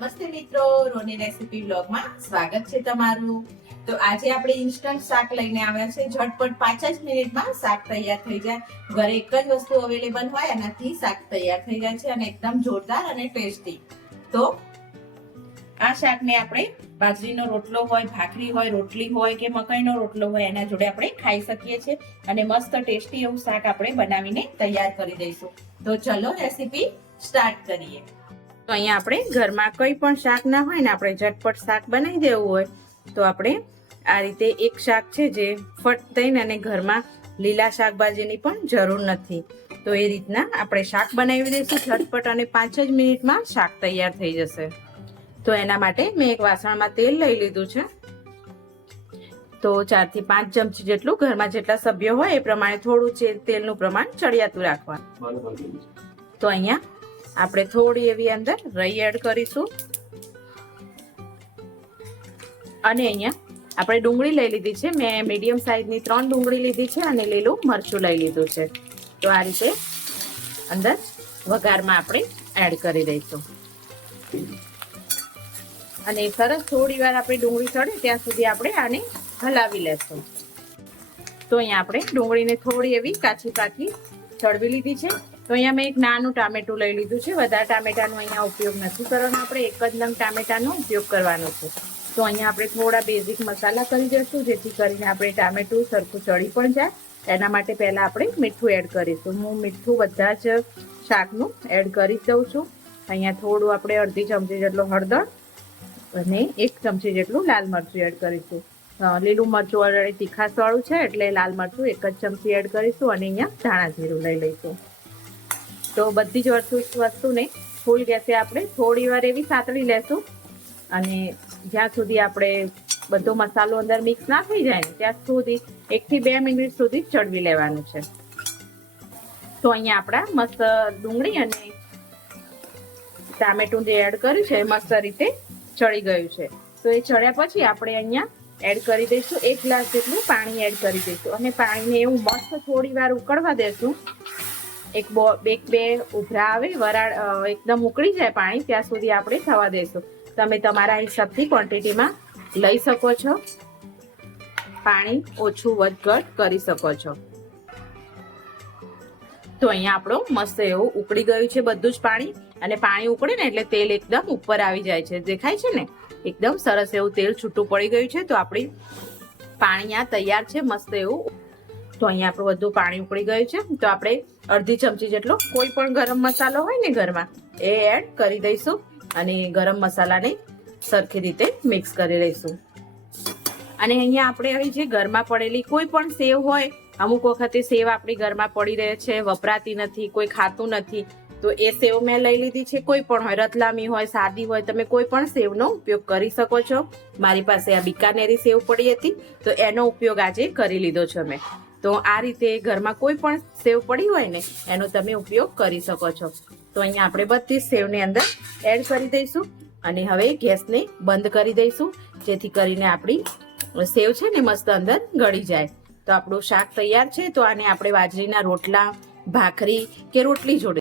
નમસ્તે મિત્રો, રોની રેસીપી બ્લોગમાં સ્વાગત છે તમારું। તો આજે આપણે ઇન્સ્ટન્ટ શાક લઈને આવ્યા છે। ઝટપટ 5 જ મિનિટમાં શાક તૈયાર થઈ જાય। ઘરે એક જ વસ્તુ અવેલેબલ હોય એનાથી શાક તૈયાર થઈ જાય છે અને એકદમ જોરદાર અને ટેસ્ટી। તો આ શાકને આપણે બાજરીનો રોટલો હોય, ભાખરી હોય, રોટલી હોય કે મકાઈનો રોટલો હોય એના જોડે આપણે ખાઈ શકીએ છીએ અને મસ્ત ટેસ્ટી એવું શાક આપણે બનાવીને તૈયાર કરી દઈશું। તો ચલો રેસીપી સ્ટાર્ટ કરીએ। તો અહીંયા આપણે ઘરમાં કંઈ પણ શાક ના હોય ને, આપણે ઝટપટ શાક બનાવી દેવું હોય તો આપણે આ રીતે એક શાક છે જે ફટ થઈને અને ઘરમાં લીલા શાકભાજીની પણ જરૂર નથી, તો એ રીતના આપણે શાક બનાવી દઈશું ઝટપટ અને 5 જ મિનિટમાં શાક તૈયાર થઈ જશે। તો એના માટે મેં એક વાસણમાં તેલ લઈ લીધું છે। તો 4 થી 5 ચમચી જેટલું, ઘરમાં જેટલા સભ્યો હોય એ પ્રમાણે થોડું તેલનું પ્રમાણ ચડિયાતું રાખવાનું। તો અહીંયા આપણે થોડી એવી અંદર રાઈ એડ કરીશું અને અહીંયા આપણે ડુંગળી લઈ લીધી છે। મેં મીડિયમ સાઈઝની 3 ડુંગળી લીધી છે અને લીલું મરચું લઈ લીધું છે। તો આ રીતે અંદર વઘારમાં આપણે એડ કરી દઈશું અને સરસ થોડી વાર આપણે ડુંગળી ચડે ત્યાં સુધી આપણે આને હલાવી લેશું। તો અહીંયા આપણે ડુંગળીને થોડી એવી કાચી પાકી ચડવી લીધી છે। તો અહીંયા મેં એક નાનું ટામેટું લઈ લીધું છે। વધારે ટામેટાનો અહીંયા ઉપયોગ નથી કરવાનો, આપણે એક જ નંગ ટામેટાનો ઉપયોગ કરવાનો છે। તો અહીંયા આપણે થોડા બેઝિક મસાલા કરી દઈશું જેથી કરીને આપણે ટામેટું સરખું ચડી પણ જાય। એના માટે પહેલા આપણે મીઠું એડ કરીશું। હું મીઠું બધા જ શાકનું એડ કરી દઉં છું। અહીંયા થોડું આપણે અડધી ચમચી જેટલો હળદર અને 1 ચમચી જેટલું લાલ મરચું એડ કરીશું। લીલું મરચું ઓલરેડી તીખાસ વાળું છે એટલે લાલ મરચું 1 જ ચમચી એડ કરીશું અને અહીંયા ધાણા જીરું લઈ લઈશું। તો બધી જ વસ્તુને ફૂલ ગેસે આપણે થોડી વાર એવી સાતળી લેશું અને જ્યાં સુધી આપણે બધો મસાલો અંદર મિક્સ ના થઈ જાય ને ત્યાં સુધી 1 થી 2 મિનિટ સુધી ચડવી લેવાનું છે। તો અહીંયા આપણા મસ્ત ડુંગળી અને ટામેટું જે એડ કર્યું છે મસ્ત રીતે ચડી ગયું છે। તો એ ચડ્યા પછી આપણે અહીંયા એડ કરી દઈશું 1 ગ્લાસ જેટલું પાણી એડ કરી દઈશું અને પાણીને એવું મસ્ત થોડી વાર ઉકળવા દેશું। બે ઉભરા આવે, વરાળ એકદમ ઉકળી જાય પાણી ત્યાં સુધી આપણે થવા દઈશું। તમે તમારા હિસાબથી ક્વોન્ટિટીમાં લઈ શકો છો, પાણી ઓછું વધઘટ કરી શકો છો। તો અહીંયા આપણું મસ્ત એવું ઉકળી ગયું છે બધું જ પાણી, અને પાણી ઉકળે ને એટલે તેલ એકદમ ઉપર આવી જાય છે, દેખાય છે ને, એકદમ સરસ એવું તેલ છૂટું પડી ગયું છે। તો આપણી પાણી આ તૈયાર છે મસ્ત એવું। તો અહીંયા આપણું બધું પાણી ઉકળી ગયું છે। તો આપણે અડધી ચમચી જેટલો કોઈ પણ ગરમ મસાલો હોય ને ઘરમાં એ એડ કરી દઈશું અને ગરમ મસાલાને સરખી રીતે મિક્સ કરી લઈશું। અને અહીંયા આપણે આવી જે ઘરમાં પડેલી કોઈ પણ સેવ હોય, અમુક વખતે સેવ આપણી ઘરમાં પડી રહે છે, વપરાતી નથી, કોઈ ખાતું નથી, તો એ સેવ મેં લઈ લીધી છે। કોઈ પણ હોય, રતલામી હોય, સાદી હોય, તમે કોઈ પણ સેવનો ઉપયોગ કરી શકો છો। મારી પાસે આ બિકાનેરી સેવ પડી હતી તો એનો ઉપયોગ આજે કરી લીધો છે મેં। તો આ રીતે ઘરમાં કોઈ પણ સેવ પડી હોય ને એનો તમે ઉપયોગ કરી શકો છો। તો અહીંયા આપણે બધી સેવને અંદર એડ કરી દઈશું અને હવે ગેસને બંધ કરી દઈશું જેથી કરીને આપણી સેવ છે ને મસ્ત અંદર ગળી જાય। તો આપણું શાક તૈયાર છે। તો આને આપણે બાજરીના રોટલા, ભાખરી કે રોટલી જોડે